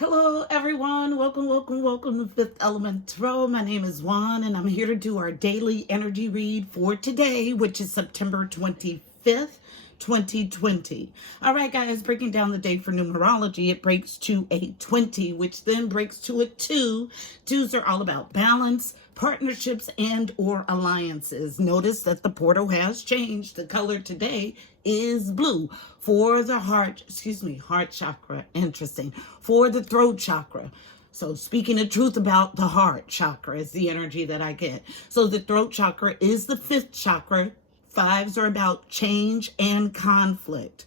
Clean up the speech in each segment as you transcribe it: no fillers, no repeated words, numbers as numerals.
Hello, everyone. Welcome to Fifth Element Tarot. My name is Juan, and I'm here to do our daily energy read for today, which is September 25th, 2020. All right, guys, breaking down the day for numerology, it breaks to a 20, which then breaks to a 2. Twos are all about balance, partnerships, and or alliances. Notice that the portal has changed. The color today is blue for the heart chakra. Interesting. For the throat chakra. So speaking the truth about the heart chakra is the energy that I get. So the throat chakra is the 5th chakra. 5s are about change and conflict.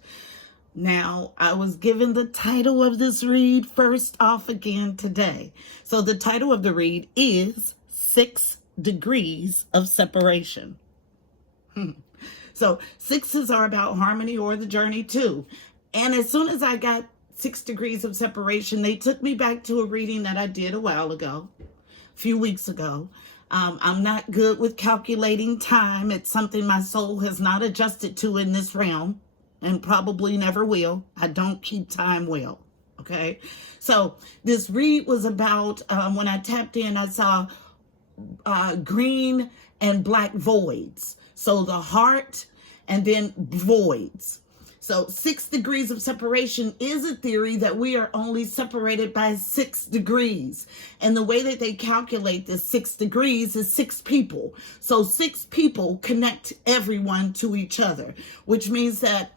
Now, I was given the title of this read first off again today. So the title of the read is 6 Degrees of Separation. So 6s are about harmony or the journey too. And as soon as I got 6 degrees of separation, they took me back to a reading that I did a while ago, a few weeks ago. I'm not good with calculating time. It's something my soul has not adjusted to in this realm and probably never will. I don't keep time well. Okay. So this read was about, when I tapped in, I saw green and black voids. So the heart and then voids. So 6 degrees of separation is a theory that we are only separated by 6 degrees. And the way that they calculate this 6 degrees is 6 people. So 6 people connect everyone to each other, which means that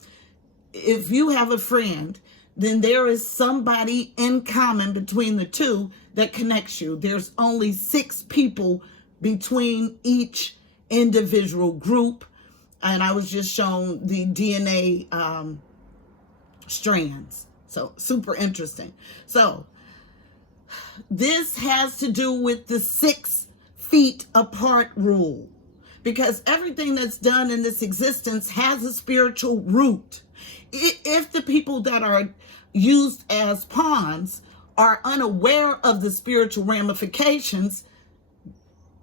if you have a friend, then there is somebody in common between the two that connects you. There's only 6 people between each individual group. And I was just shown the DNA strands. So super interesting. So this has to do with the 6 feet apart rule, because everything that's done in this existence has a spiritual root. If the people that are used as pawns are unaware of the spiritual ramifications,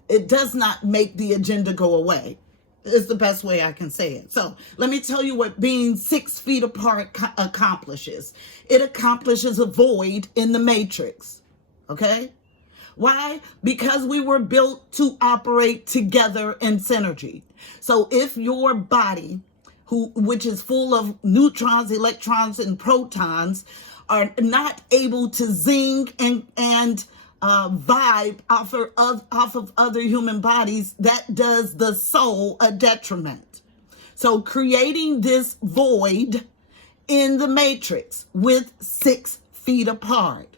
it does not make the agenda go away. Is the best way I can say it. So let me tell you what being 6 feet apart accomplishes. It accomplishes a void in the matrix. Okay? Why? Because we were built to operate together in synergy. So if your body, which is full of neutrons, electrons, and protons, are not able to zing and vibe off of other human bodies, that does the soul a detriment. So creating this void in the matrix with 6 feet apart.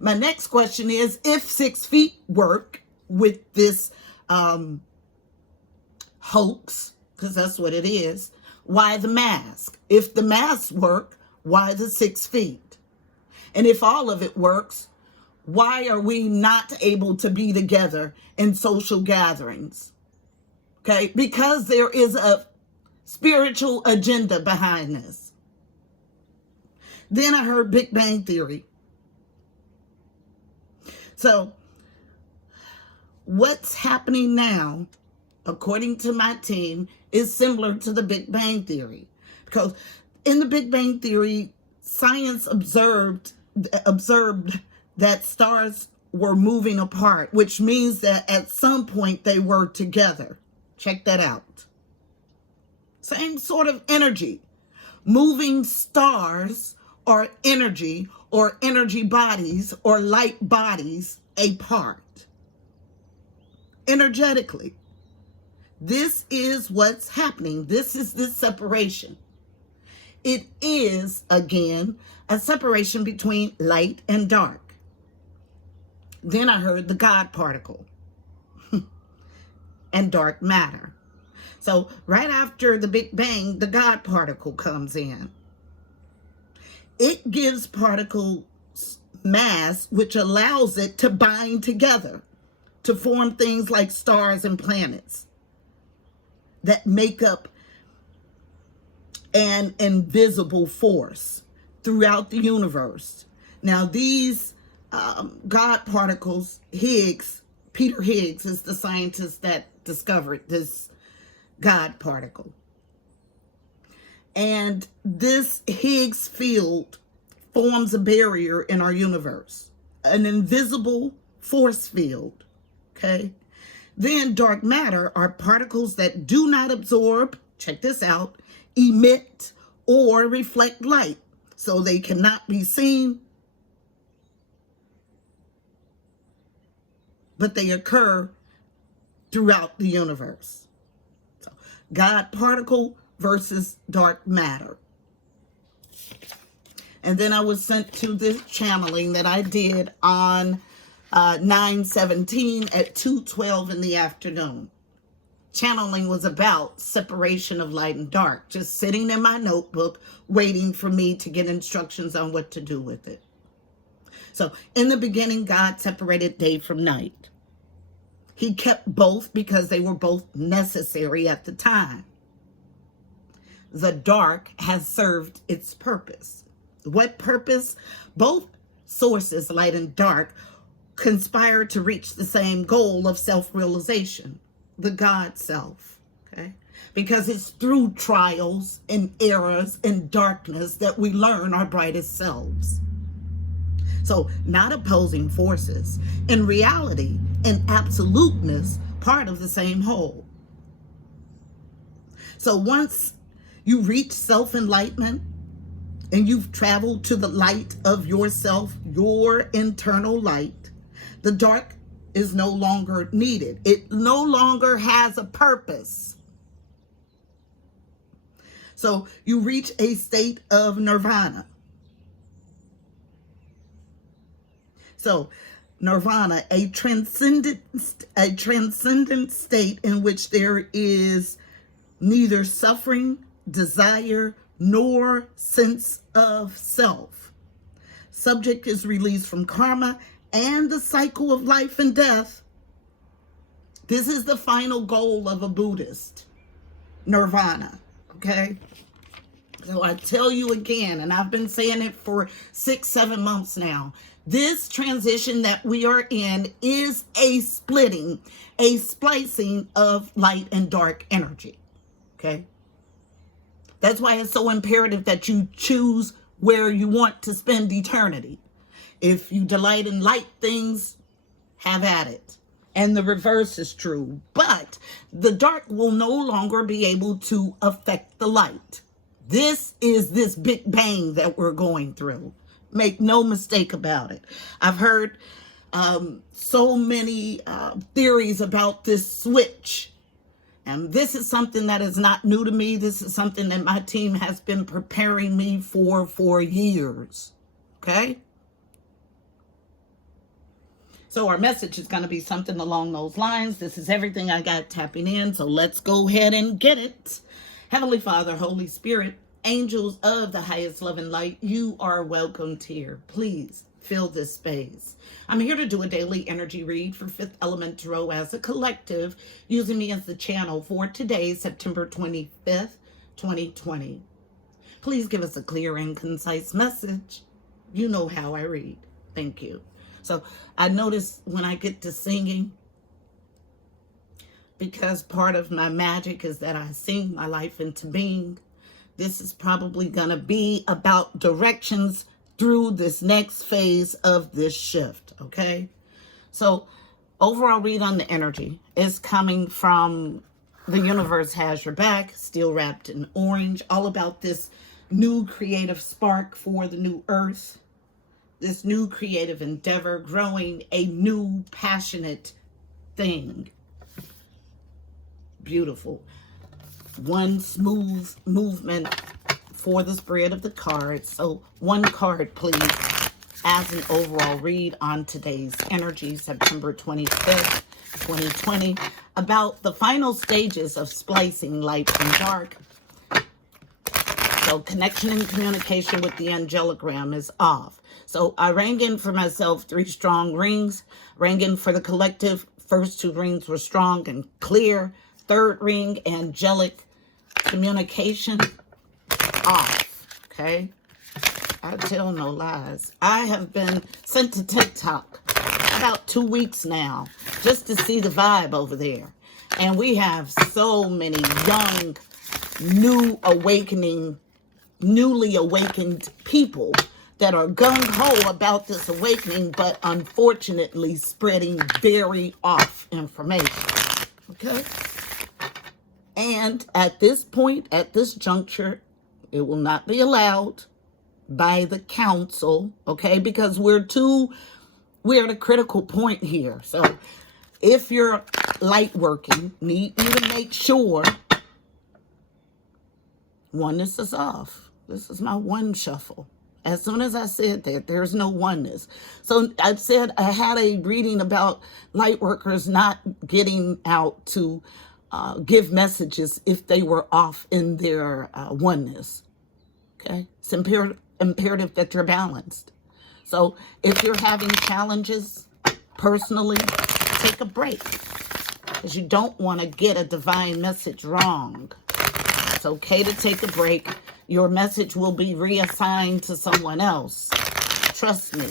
My next question is, if 6 feet work with this hoax, because that's what it is, why the mask? If the masks work, why the 6 feet? And if all of it works, why are we not able to be together in social gatherings? Okay, because there is a spiritual agenda behind this. Then I heard Big Bang Theory. So what's happening now, according to my team, is similar to the Big Bang Theory. Because in the Big Bang Theory, science observed that stars were moving apart, which means that at some point they were together. Check that out. Same sort of energy. Moving stars or energy bodies or light bodies apart. Energetically. This is what's happening. This is this separation. It is, again, a separation between light and dark. Then I heard the God particle and dark matter. So right after the Big Bang, the God particle comes in. It gives particles mass, which allows it to bind together to form things like stars and planets that make up an invisible force throughout the universe. Now these God particles, Peter Higgs is the scientist that discovered this God particle. And this Higgs field forms a barrier in our universe, an invisible force field, okay? Then dark matter are particles that do not absorb, check this out, emit or reflect light. So they cannot be seen, but they occur throughout the universe. So God particle versus dark matter. And then I was sent to this channeling that I did on 9/17 at 2:12 in the afternoon. Channeling was about separation of light and dark, just sitting in my notebook, waiting for me to get instructions on what to do with it. So in the beginning, God separated day from night. He kept both because they were both necessary at the time. The dark has served its purpose. What purpose? Both sources, light and dark, conspire to reach the same goal of self-realization, the God self, okay? Because it's through trials and errors and darkness that we learn our brightest selves. So not opposing forces. In reality, in absoluteness, part of the same whole. So once you reach self-enlightenment and you've traveled to the light of yourself, your internal light, the dark is no longer needed. It no longer has a purpose. So you reach a state of nirvana. So nirvana, a transcendent state in which there is neither suffering, desire, nor sense of self. Subject is released from karma and the cycle of life and death. This is the final goal of a Buddhist, nirvana, okay? So I tell you again, and I've been saying it for 6-7 months now, this transition that we are in is a splitting, a splicing of light and dark energy, okay? That's why it's so imperative that you choose where you want to spend eternity. If you delight in light things, have at it. And the reverse is true. But the dark will no longer be able to affect the light. This is this big bang that we're going through. Make no mistake about it. I've heard so many theories about this switch. And this is something that is not new to me. This is something that my team has been preparing me for years. Okay? So our message is going to be something along those lines. This is everything I got tapping in. So let's go ahead and get it. Heavenly Father, Holy Spirit, angels of the highest love and light, you are welcomed here. Please fill this space. I'm here to do a daily energy read for Fifth Element Tarot as a collective, using me as the channel for today, September 25th, 2020. Please give us a clear and concise message. You know how I read. Thank you. So I notice when I get to singing, because part of my magic is that I sing my life into being, this is probably going to be about directions through this next phase of this shift, okay? So overall read on the energy is coming from The Universe Has Your Back, Still Wrapped in Orange, all about this new creative spark for the new earth, this new creative endeavor, growing a new passionate thing. Beautiful. One smooth movement for the spread of the cards. So one card, please, as an overall read on today's energy, September 25th, 2020, about the final stages of splicing light and dark. So connection and communication with the angelic realm is off. So I rang in for myself 3 strong rings. Rang in for the collective. First 2 rings were strong and clear. Third ring, angelic communication, off, okay? I tell no lies. I have been sent to TikTok about 2 weeks now just to see the vibe over there. And we have so many young, newly awakened people that are gung-ho about this awakening, but unfortunately spreading very off information. Okay? And at this point, at this juncture, it will not be allowed by the council, okay? Because we're at a critical point here. So if you're light working, need you to make sure oneness is off. This is my one shuffle. As soon as I said that, there's no oneness. So I said I had a reading about light workers not getting out to give messages if they were off in their oneness. Okay? It's imperative that you're balanced. So if you're having challenges personally, take a break, because you don't want to get a divine message wrong. It's okay to take a break. Your message will be reassigned to someone else. Trust me.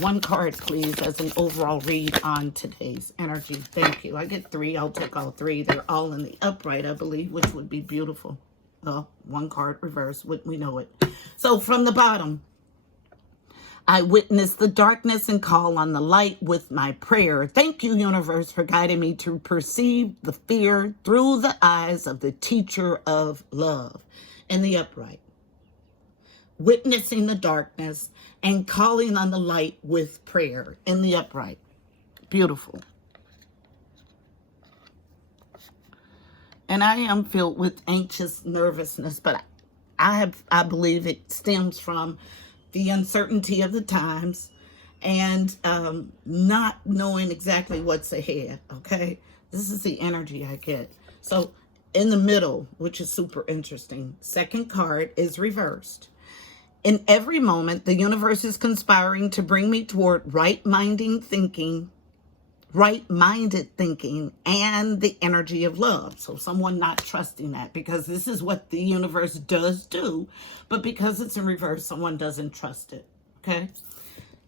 One card, please, as an overall read on today's energy. Thank you. I get 3. I'll take all 3. They're all in the upright, I believe, which would be beautiful. Well, one card reversed. We know it. So from the bottom, I witness the darkness and call on the light with my prayer. Thank you, universe, for guiding me to perceive the fear through the eyes of the teacher of love. In the upright, witnessing the darkness and calling on the light with prayer. In the upright. Beautiful. And I am filled with anxious nervousness, but I believe it stems from the uncertainty of the times and not knowing exactly what's ahead, okay? This is the energy I get. So in the middle, which is super interesting, second card is reversed. In every moment, the universe is conspiring to bring me toward right-minded thinking, and the energy of love. So someone not trusting that, because this is what the universe does do, but because it's in reverse, someone doesn't trust it, okay?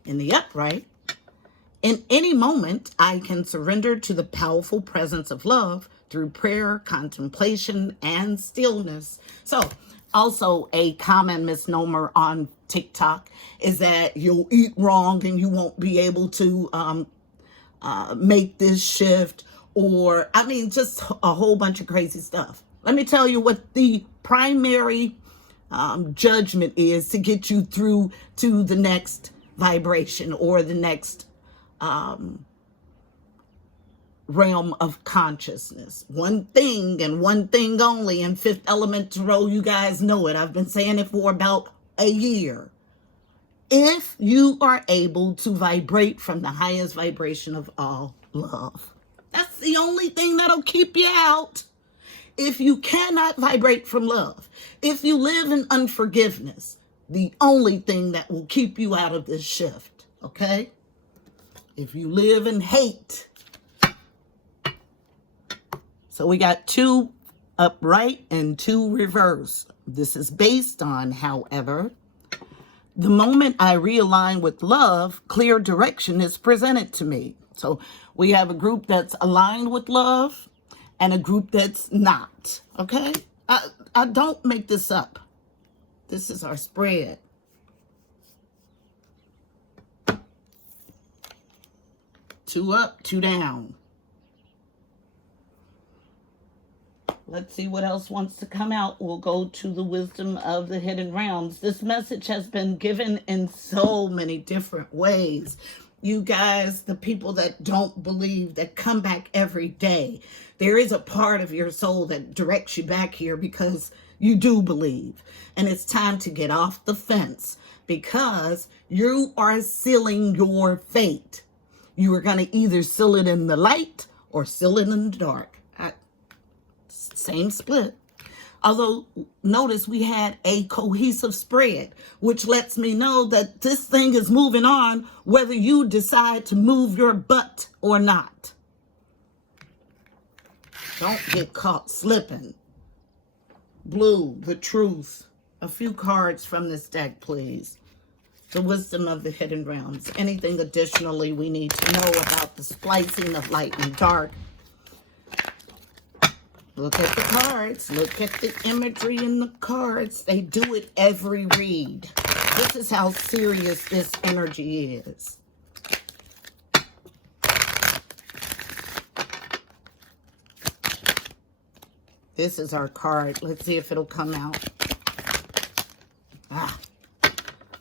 In the upright, in any moment, I can surrender to the powerful presence of love through prayer, contemplation, and stillness. So also a common misnomer on TikTok is that you'll eat wrong and you won't be able to make this shift, or I mean just a whole bunch of crazy stuff. Let me tell you what the primary judgment is to get you through to the next vibration or the next realm of consciousness. One thing and one thing only. In Fifth Element Tarot, you guys know it. I've been saying it for about a year. If you are able to vibrate from the highest vibration of all, love. That's the only thing that'll keep you out. If you cannot vibrate from love, if you live in unforgiveness, the only thing that will keep you out of this shift, okay? If you live in hate. So we got 2 upright and 2 reverse. This is based on, however, the moment I realign with love, clear direction is presented to me. So we have a group that's aligned with love and a group that's not, okay? I don't make this up. This is our spread. Two up, 2 down. Let's see what else wants to come out. We'll go to the wisdom of the hidden realms. This message has been given in so many different ways. You guys, the people that don't believe, that come back every day, there is a part of your soul that directs you back here because you do believe. And it's time to get off the fence because you are sealing your fate. You are going to either seal it in the light or seal it in the dark. Same split. Although, notice we had a cohesive spread, which lets me know that this thing is moving on, whether you decide to move your butt or not. Don't get caught slipping. Blue, the truth. A few cards from this deck, please. The wisdom of the hidden realms. Anything additionally we need to know about the splicing of light and dark. Look at the cards. Look at the imagery in the cards. They do it every read. This is how serious this energy is. This is our card. Let's see if it'll come out. Ah.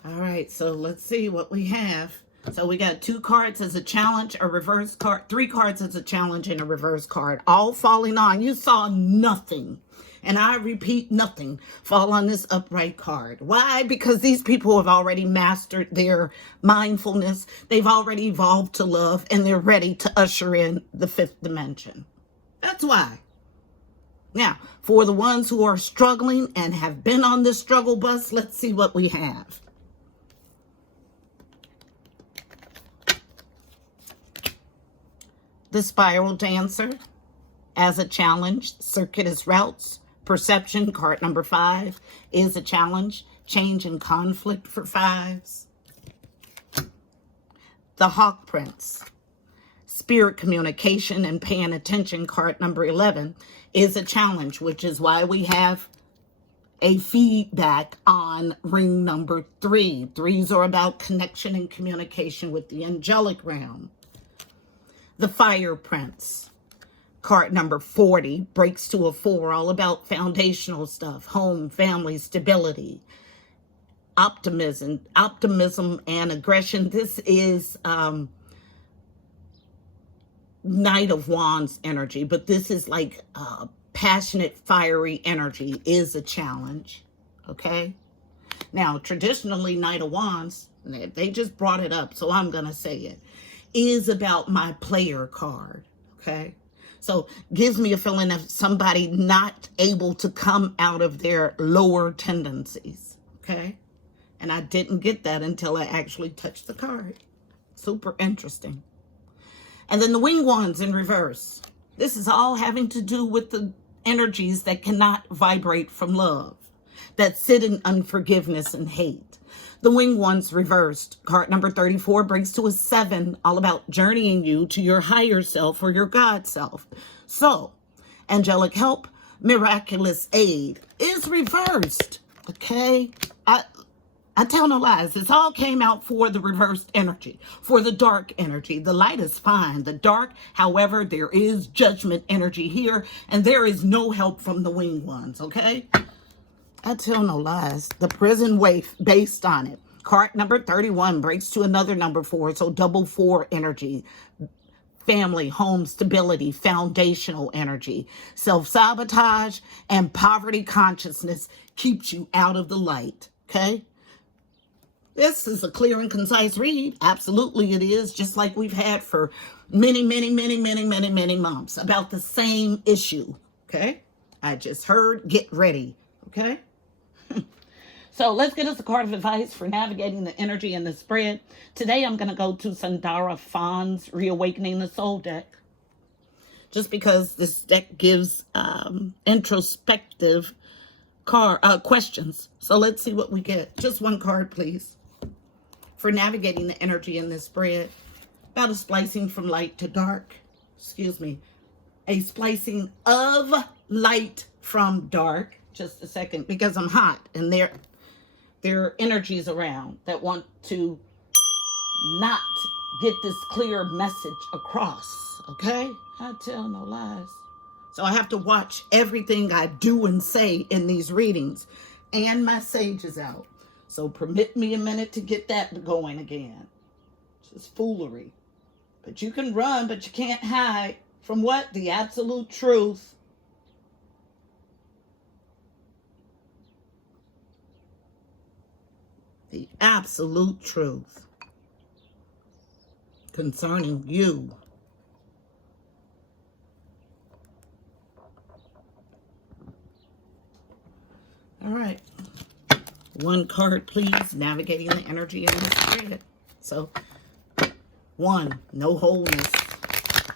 All right, so let's see what we have. So we got 2 cards as a challenge, a reverse card, 3 cards as a challenge, and a reverse card, all falling on. You saw nothing, and I repeat, nothing fall on this upright card. Why? Because these people have already mastered their mindfulness. They've already evolved to love, and they're ready to usher in the 5th dimension. That's why. Now, for the ones who are struggling and have been on this struggle bus, let's see what we have. The Spiral Dancer as a challenge. Circuitous Routes. Perception, card number 5, is a challenge. Change and conflict for 5s. The Hawk Prince. Spirit communication and paying attention, card number 11, is a challenge, which is why we have a feedback on ring number 3. 3s are about connection and communication with the angelic realm. The Fire Prince, card number 40, breaks to a 4, all about foundational stuff, home, family, stability, optimism and aggression. This is Knight of Wands energy, but this is like passionate, fiery energy is a challenge, okay? Now, traditionally, Knight of Wands, they just brought it up, so I'm going to say it, is about my player card, okay? So gives me a feeling of somebody not able to come out of their lower tendencies, okay? And I didn't get that until I actually touched the card. Super interesting. And then the Winged Ones in reverse. This is all having to do with the energies that cannot vibrate from love, that sit in unforgiveness and hate. The Winged Ones reversed, card number 34, brings to a 7, all about journeying you to your higher self or your God self. So, angelic help, miraculous aid is reversed, okay? I tell no lies. This all came out for the reversed energy, for the dark energy. The light is fine. The dark, however, there is judgment energy here, and there is no help from the Winged Ones, okay? I tell no lies. The prison waif based on it. Card number 31 breaks to another number 4, so double 4 energy. Family, home, stability, foundational energy. Self-sabotage and poverty consciousness keeps you out of the light, okay? This is a clear and concise read. Absolutely it is, just like we've had for many months about the same issue, okay? I just heard, get ready, okay? So let's get us a card of advice for navigating the energy in the spread. Today I'm going to go to Sandara Fawn's Reawakening the Soul deck. Just because this deck gives introspective questions. So let's see what we get. Just one card, please. For navigating the energy in this spread. About a splicing from light to dark. Excuse me. A splicing of light from dark. Just a second, because I'm hot and there are energies around that want to not get this clear message across, okay? I tell no lies. So I have to watch everything I do and say in these readings, and my sage is out. So permit me a minute to get that going again. Just foolery. But you can run, but you can't hide from what? The absolute truth. The absolute truth concerning you. All right. One card, please. Navigating the energy in this spread. So, 1, no wholeness.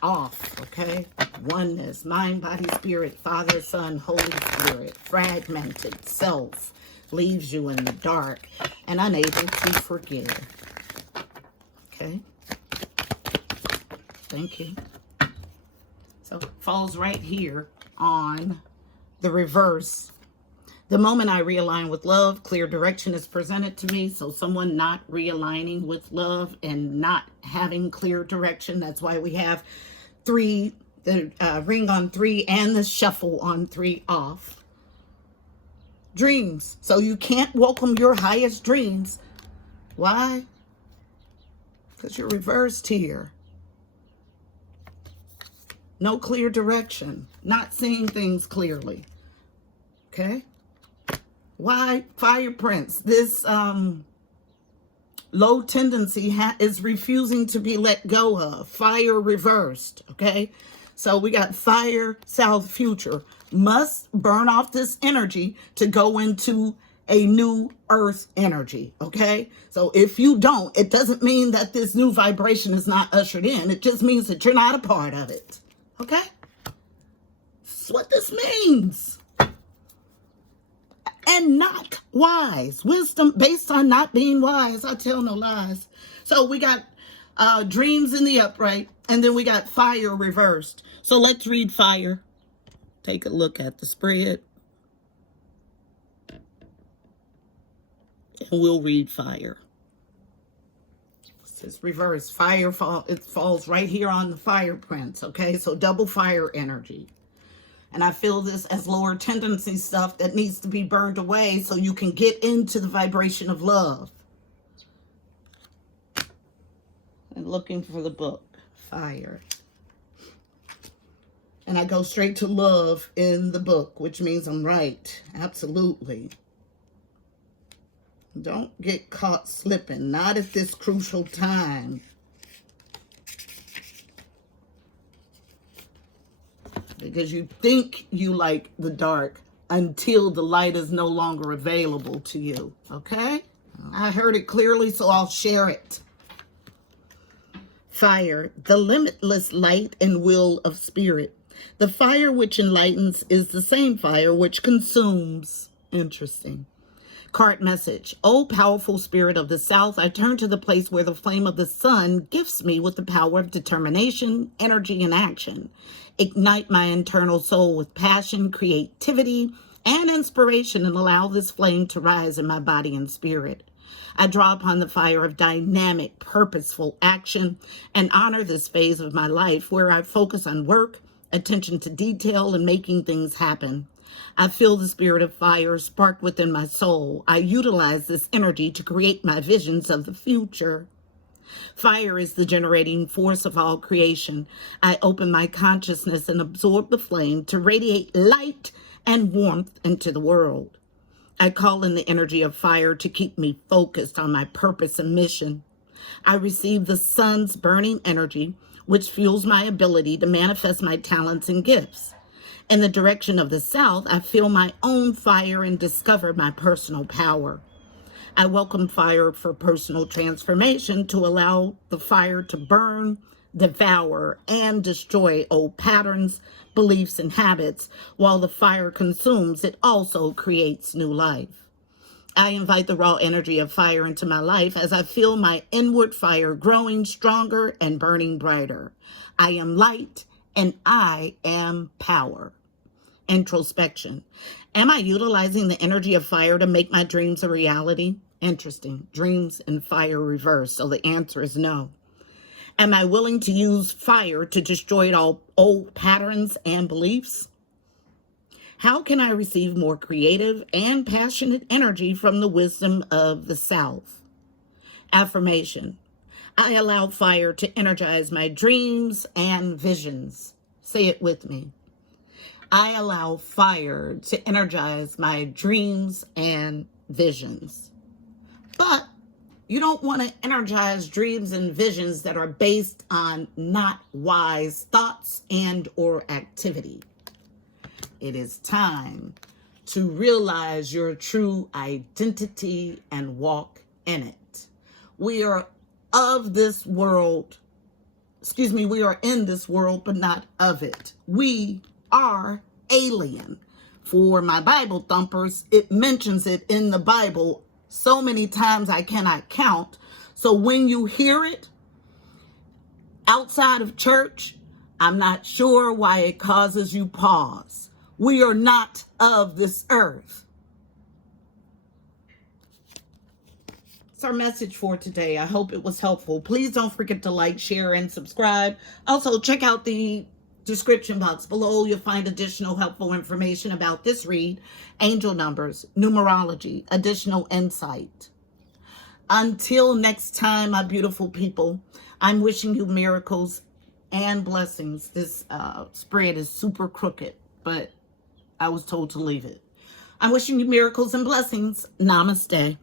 Off, okay? Oneness. Mind, body, spirit. Father, Son, Holy Spirit. Fragmented self. Leaves you in the dark and unable to forgive. Okay. Thank you. So falls right here on the reverse. The moment I realign with love, clear direction is presented to me. So someone not realigning with love and not having clear direction, that's why we have the ring on 3 and the shuffle on 3 off. Dreams. So you can't welcome your highest dreams. Why? Because you're reversed here. No clear direction. Not seeing things clearly. Okay? Why? Fire Prince. This low tendency is refusing to be let go of. Fire reversed. Okay? So we got fire, south, future. Must burn off this energy to go into a new earth energy. Okay? So if you don't, it doesn't mean that this new vibration is not ushered in. It just means that you're not a part of it. Okay? That's what this means. And not wise. Wisdom based on not being wise. I tell no lies. So we got dreams in the upright. And then we got fire reversed. So let's read fire. Take a look at the spread. And we'll read fire. It says reverse. Fire it falls right here on the fire prince. Okay, so double fire energy. And I feel this as lower tendency stuff that needs to be burned away so you can get into the vibration of love. And looking for the book, fire. And I go straight to love in the book, which means I'm right. Absolutely. Don't get caught slipping. Not at this crucial time. Because you think you like the dark until the light is no longer available to you. Okay? I heard it clearly, so I'll share it. Fire, the limitless light and will of spirit. The fire which enlightens is the same fire which consumes. Interesting. Card message. O powerful spirit of the South, I turn to the place where the flame of the sun gifts me with the power of determination, energy, and action. Ignite my internal soul with passion, creativity, and inspiration, and allow this flame to rise in my body and spirit. I draw upon the fire of dynamic, purposeful action and honor this phase of my life where I focus on work, attention to detail, and making things happen. I feel the spirit of fire spark within my soul. I utilize this energy to create my visions of the future. Fire is the generating force of all creation. I open my consciousness and absorb the flame to radiate light and warmth into the world. I call in the energy of fire to keep me focused on my purpose and mission. I receive the sun's burning energy, which fuels my ability to manifest my talents and gifts. In the direction of the South, I feel my own fire and discover my personal power. I welcome fire for personal transformation to allow the fire to burn, devour, and destroy old patterns, beliefs, and habits. While the fire consumes, it also creates new life. I invite the raw energy of fire into my life as I feel my inward fire growing stronger and burning brighter. I am light and I am power. Introspection. Am I utilizing the energy of fire to make my dreams a reality? Interesting. Dreams and fire reverse. So the answer is no. Am I willing to use fire to destroy all old patterns and beliefs? How can I receive more creative and passionate energy from the wisdom of the South? Affirmation. I allow fire to energize my dreams and visions. Say it with me. I allow fire to energize my dreams and visions. But you don't want to energize dreams and visions that are based on not wise thoughts and or activity. It is time to realize your true identity and walk in it. We are of this world. We are in this world, but not of it. We are alien. For my Bible thumpers, it mentions it in the Bible so many times I cannot count. So when you hear it outside of church, I'm not sure why it causes you pause. We are not of this earth. It's our message for today. I hope it was helpful. Please don't forget to like, share, and subscribe. Also, check out the description box below. You'll find additional helpful information about this read, angel numbers, numerology, additional insight. Until next time, my beautiful people, I'm wishing you miracles and blessings. This spread is super crooked, but I was told to leave it. I'm wishing you miracles and blessings. Namaste.